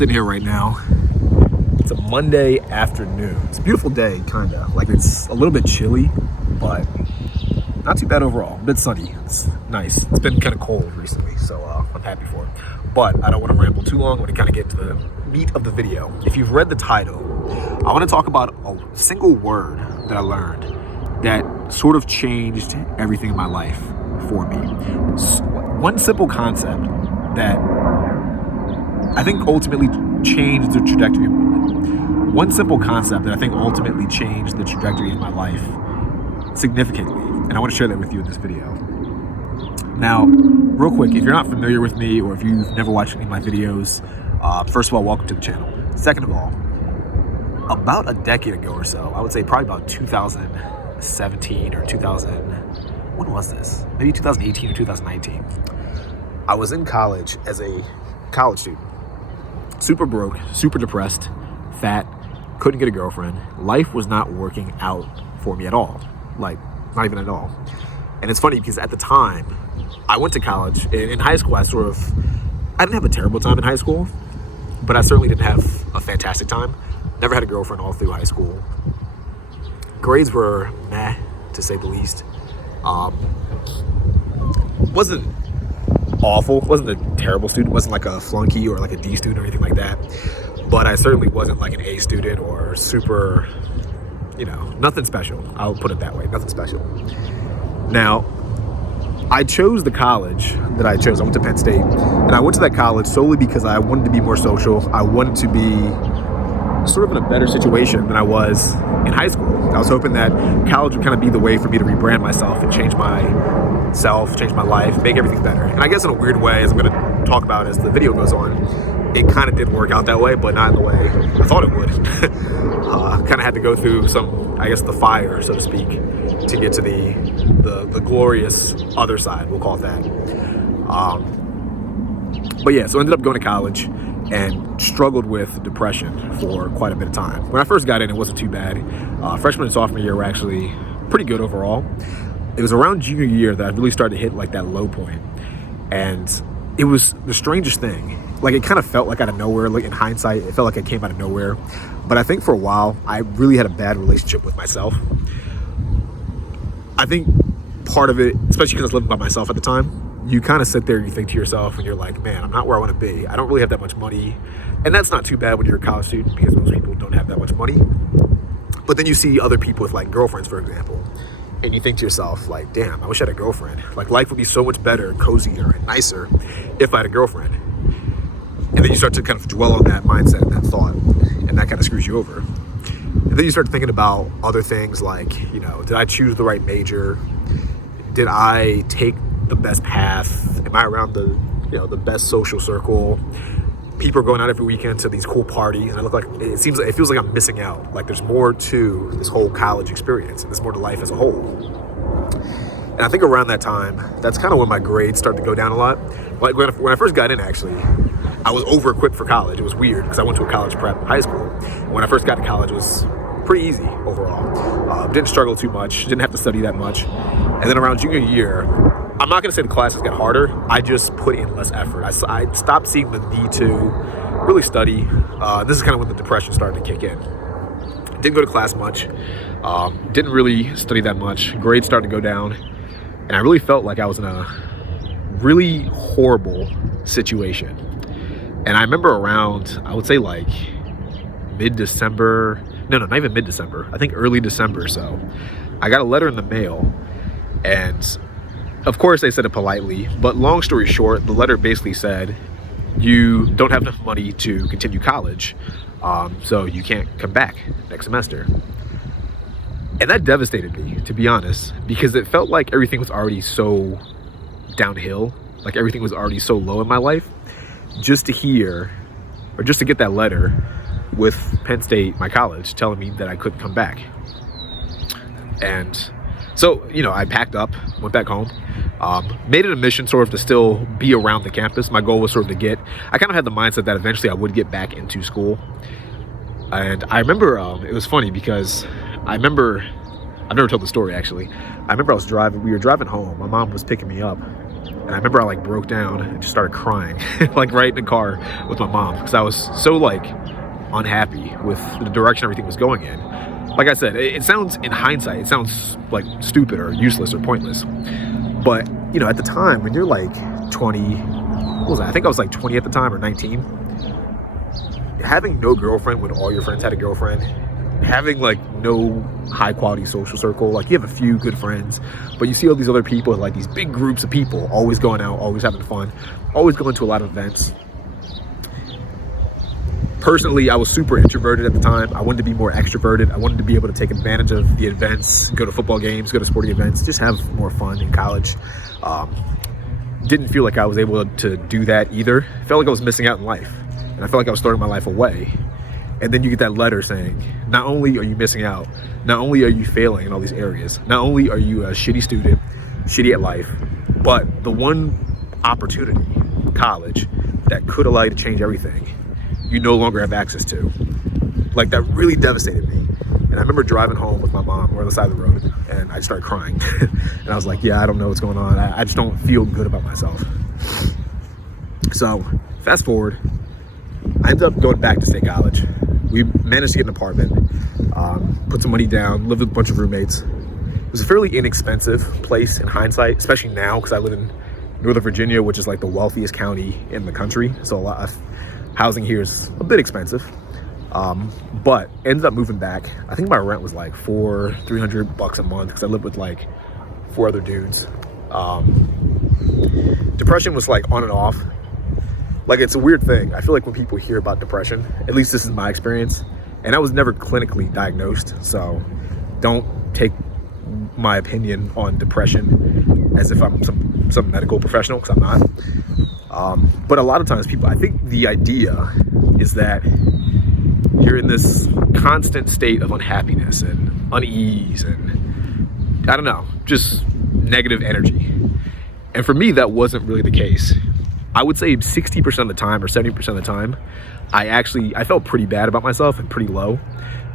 sitting here right now. It's a Monday afternoon. It's a beautiful day, kind of. Like, it's a little bit chilly, but not too bad overall. A bit sunny. It's nice. It's been kind of cold recently, so I'm happy for it. But I don't want to ramble too long. I want to kind of get into the meat of the video. If you've read the title, I want to talk about a single word that I learned that sort of changed everything in my life for me. One simple concept that I think ultimately changed the trajectory. One simple concept that I think ultimately changed the trajectory of my life significantly. And I want to share that with you in this video. Now, real quick, if you're not familiar with me or if you've never watched any of my videos, first of all, welcome to the channel. Second of all, about a decade ago or so, I would say probably about 2017 or 2000, when was this? Maybe 2018 or 2019. I was in college as a college student. Super broke, super depressed, fat, couldn't get a girlfriend. Life was not working out for me at all. Like, not even at all. And it's funny because at the time, I went to college. In high school, I didn't have a terrible time in high school, but I certainly didn't have a fantastic time. Never had a girlfriend all through high school. Grades were meh, to say the least. Wasn't awful, wasn't a terrible student, wasn't like a flunky or like a D student or anything like that. But I certainly wasn't like an A student or super, nothing special. I'll put it that way, nothing special. Now, I chose the college that I chose. I went to Penn State, and I went to that college solely because I wanted to be more social. I wanted to be sort of in a better situation than I was in high school. I was hoping that college would kind of be the way for me to rebrand myself and change myself, change my life, make everything better. And I guess in a weird way, as I'm going to talk about as the video goes on, it kind of didn't work out that way, but not in the way I thought it would. Kind of had to go through the fire, so to speak, to get to the glorious other side, we'll call it that. But yeah, so I ended up going to college and struggled with depression for quite a bit of time. When I first got in, it wasn't too bad. Freshman and sophomore year were actually pretty good overall. It was around junior year that I really started to hit like that low point. And it was the strangest thing. Like, it kind of felt like out of nowhere. Like, in hindsight, it felt like it came out of nowhere. But I think for a while, I really had a bad relationship with myself. I think part of it, especially because I was living by myself at the time, you kind of sit there and you think to yourself and you're like, man, I'm not where I want to be. I don't really have that much money. And that's not too bad when you're a college student because most people don't have that much money. But then you see other people with like girlfriends, for example, and you think to yourself like, damn, I wish I had a girlfriend. Like, life would be so much better, cozier, and nicer if I had a girlfriend. And then you start to kind of dwell on that mindset and that thought, and that kind of screws you over. And then you start thinking about other things like, did I choose the right major? Did I take the best path? Am I around the best social circle? People are going out every weekend to these cool parties, and it feels like I'm missing out. Like, there's more to this whole college experience, and there's more to life as a whole. And I think around that time, that's kind of when my grades started to go down a lot. Like, when I first got in, actually, I was over-equipped for college. It was weird because I went to a college prep high school. When I first got to college, it was pretty easy overall. Didn't struggle too much, didn't have to study that much. And then around junior year, I'm not going to say the classes got harder. I just put in less effort. I stopped seeing the need to really study. This is kind of when the depression started to kick in. Didn't go to class much. Didn't really study that much. Grades started to go down. And I really felt like I was in a really horrible situation. And I remember around, I would say like mid-December. No, not even mid-December. I think early December or so. I got a letter in the mail. And of course, they said it politely, but long story short, the letter basically said, you don't have enough money to continue college, so you can't come back next semester. And that devastated me, to be honest, because it felt like everything was already so downhill, like everything was already so low in my life, just to get that letter with Penn State, my college, telling me that I couldn't come back. And so, I packed up, went back home, made it a mission sort of to still be around the campus. My goal was sort of I kind of had the mindset that eventually I would get back into school. And I remember, it was funny because I've never told the story actually. I remember we were driving home. My mom was picking me up And I remember I like broke down and just started crying, like right in the car with my mom, because I was so like unhappy with the direction everything was going in. Like I said, it sounds, in hindsight, it sounds like stupid or useless or pointless. But, you know, at the time when you're like 20, what was I? I think I was like 20 at the time, or 19. Having no girlfriend when all your friends had a girlfriend, having like no high quality social circle, like you have a few good friends, but you see all these other people, like these big groups of people, always going out, always having fun, always going to a lot of events. Personally, I was super introverted at the time. I wanted to be more extroverted. I wanted to be able to take advantage of the events, go to football games, go to sporting events, just have more fun in college. Didn't feel like I was able to do that either. Felt like I was missing out in life. And I felt like I was throwing my life away. And then you get that letter saying, not only are you missing out, not only are you failing in all these areas, not only are you a shitty student, shitty at life, but the one opportunity, college, that could allow you to change everything, you no longer have access to. Like, that really devastated me. And I remember driving home with my mom, we're on the side of the road, and I just started crying. And I was like, yeah, I don't know what's going on. I just don't feel good about myself. So fast forward, I ended up going back to state college. We managed to get an apartment, put some money down, lived with a bunch of roommates. It was a fairly inexpensive place in hindsight, especially now, because I live in Northern Virginia, which is like the wealthiest county in the country. So a lot of housing here is a bit expensive, but ended up moving back. I think my rent was like $300 a month, because I lived with like 4 other dudes. Depression was like on and off. Like, it's a weird thing. I feel like when people hear about depression, at least this is my experience, and I was never clinically diagnosed, so don't take my opinion on depression as if I'm some medical professional, because I'm not. But a lot of times people, I think the idea is that you're in this constant state of unhappiness and unease and, I don't know, just negative energy. And for me, that wasn't really the case. I would say 60% of the time or 70% of the time, I felt pretty bad about myself and pretty low.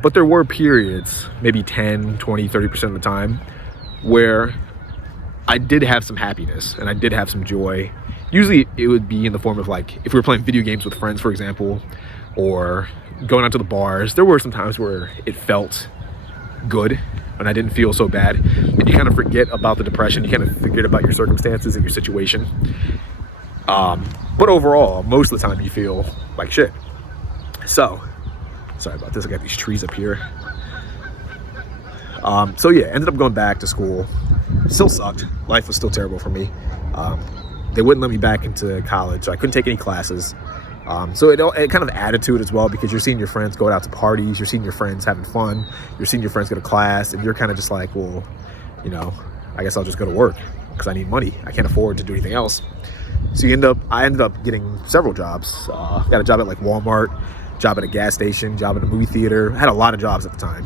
But there were periods, maybe 10, 20, 30% of the time, where I did have some happiness and I did have some joy. Usually it would be in the form of, like, if we were playing video games with friends, for example, or going out to the bars. There were some times where it felt good and I didn't feel so bad. And you kind of forget about the depression. You kind of forget about your circumstances and your situation. But overall, most of the time you feel like shit. So, sorry about this. I got these trees up here. So yeah, ended up going back to school. Still sucked. Life was still terrible for me. They wouldn't let me back into college. So I couldn't take any classes. So it kind of added to it as well, because you're seeing your friends going out to parties. You're seeing your friends having fun. You're seeing your friends go to class, and you're kind of just like, well, you know, I guess I'll just go to work because I need money. I can't afford to do anything else. So I ended up getting several jobs. Got a job at like Walmart, job at a gas station, job at a movie theater. I had a lot of jobs at the time,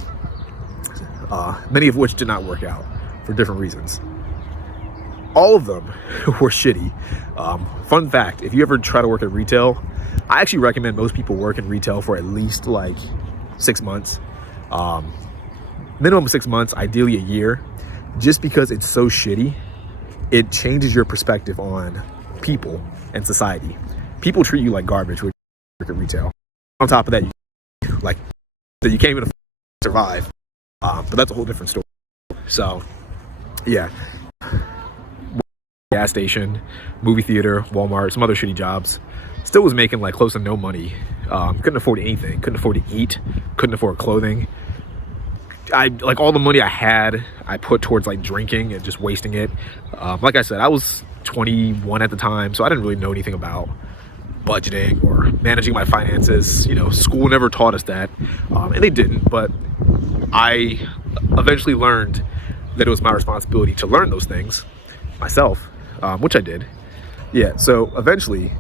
many of which did not work out for different reasons. All of them were shitty. Fun fact, if you ever try to work at retail, I actually recommend most people work in retail for at least like 6 months. Minimum 6 months, ideally a year, just because it's so shitty. It changes your perspective on people and society. People treat you like garbage when you work at retail. On top of that, you can't even survive. But that's a whole different story. So, yeah. Gas station, movie theater, Walmart, some other shitty jobs. Still was making like close to no money. Couldn't afford anything. Couldn't afford to eat. Couldn't afford clothing. All the money I had, I put towards like drinking and just wasting it. Like I said, I was 21 at the time, so I didn't really know anything about budgeting or managing my finances. You know, school never taught us that, and they didn't. But I eventually learned that it was my responsibility to learn those things myself, which I did. Yeah. So eventually,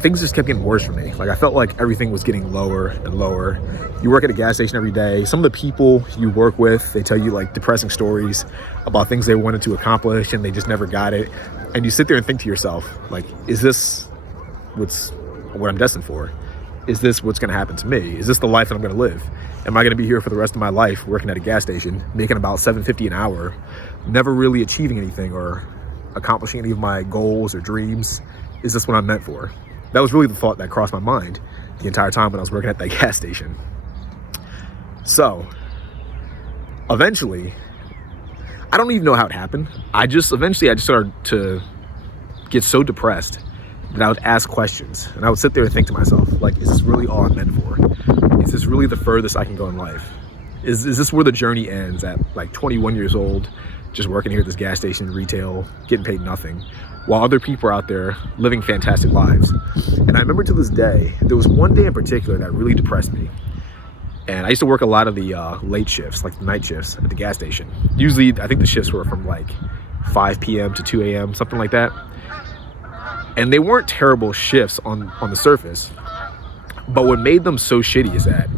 things just kept getting worse for me. Like, I felt like everything was getting lower and lower. You work at a gas station every day. Some of the people you work with, they tell you like depressing stories about things they wanted to accomplish and they just never got it. And you sit there and think to yourself, like, is this what I'm destined for? is this what's going to happen to me? Is this the life that I'm going to live? Am I going to be here for the rest of my life working at a gas station, making about $7.50 an hour, never really achieving anything or accomplishing any of my goals or dreams? Is this what I'm meant for? That was really the thought that crossed my mind the entire time when I was working at that gas station. So eventually, I don't even know how it happened. I just started to get so depressed that I would ask questions, and I would sit there and think to myself, like, is this really all I'm meant for? Is this really the furthest I can go in life? Is this where the journey ends at like 21 years old, just working here at this gas station, retail, getting paid nothing, while other people are out there living fantastic lives? And I remember to this day, there was one day in particular that really depressed me. And I used to work a lot of the late shifts, like the night shifts at the gas station. Usually, I think the shifts were from like 5 p.m. to 2 a.m., something like that. And they weren't terrible shifts on the surface. But what made them so shitty is that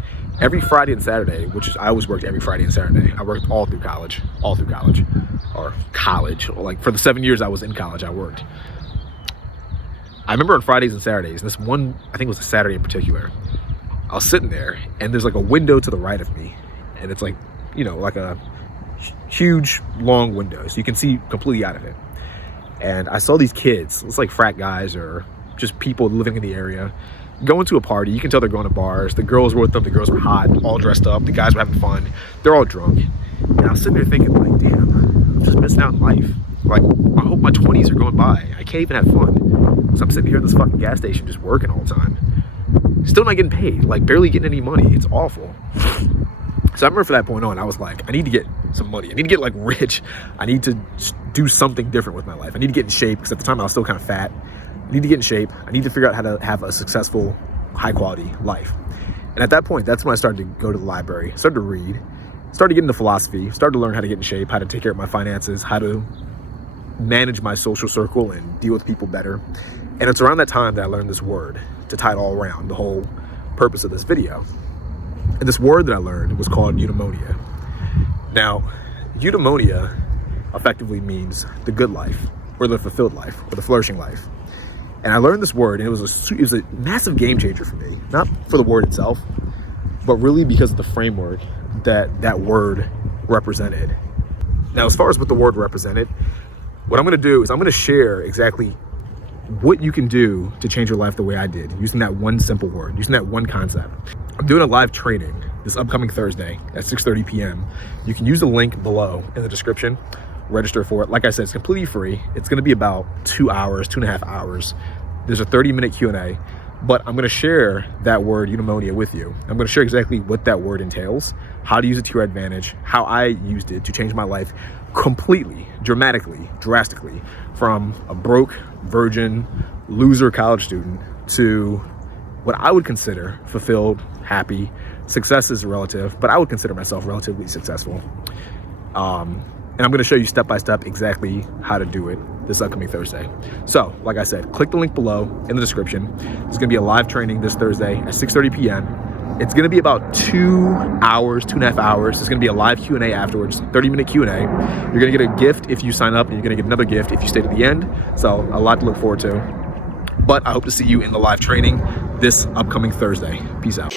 every Friday and Saturday, I always worked every Friday and Saturday. I worked all through college, or like for the 7 years I was in college, I worked. I remember on Fridays and Saturdays, this one, I think it was a Saturday in particular, I was sitting there and there's like a window to the right of me. And it's like, like a huge, long window. So you can see completely out of it. And I saw these kids, it's like frat guys or just people living in the area, going to a party. You can tell they're going to bars. The girls were with them. The girls were hot, all dressed up. The guys were having fun. They're all drunk. And I was sitting there thinking, like, damn, I'm just missing out in life. Like, I hope my 20s are going by. I can't even have fun. So I'm sitting here at this fucking gas station just working all the time. Still not getting paid, like barely getting any money. It's awful. So I remember from that point on, I was like, I need to get some money. I need to get like rich. I need to do something different with my life. I need to get in shape, because at the time I was still kind of fat. I need to get in shape. I need to figure out how to have a successful, high quality life. And at that point, that's when I started to go to the library, started to read, started to get into philosophy, started to learn how to get in shape, how to take care of my finances, how to manage my social circle and deal with people better. And it's around that time that I learned this word to tie it all around, the whole purpose of this video. And this word that I learned was called eudaimonia. Now, eudaimonia effectively means the good life, or the fulfilled life, or the flourishing life. And I learned this word, and it was a massive game changer for me, not for the word itself, but really because of the framework that word represented. Now, as far as what the word represented, what I'm going to do is I'm going to share exactly what you can do to change your life the way I did, using that one simple word, using that one concept. I'm doing a live training this upcoming Thursday at 6:30 p.m. You can use the link below in the description, register for it. Like I said, it's completely free. It's going to be about 2 hours, 2.5 hours. There's a 30-minute Q&A, but I'm going to share that word eudaimonia with you. I'm going to share exactly what that word entails, how to use it to your advantage, how I used it to change my life completely, dramatically, drastically, from a broke, virgin, loser college student to what I would consider fulfilled, happy. Success is relative, but I would consider myself relatively successful. And I'm going to show you step by step exactly how to do it this upcoming Thursday. So, like I said, click the link below in the description. There's going to be a live training this Thursday at 6:30 p.m. It's going to be about 2 hours, 2.5 hours. There's going to be a live Q&A afterwards, 30-minute Q&A. You're going to get a gift if you sign up, and you're going to get another gift if you stay to the end. So, a lot to look forward to. But I hope to see you in the live training this upcoming Thursday. Peace out.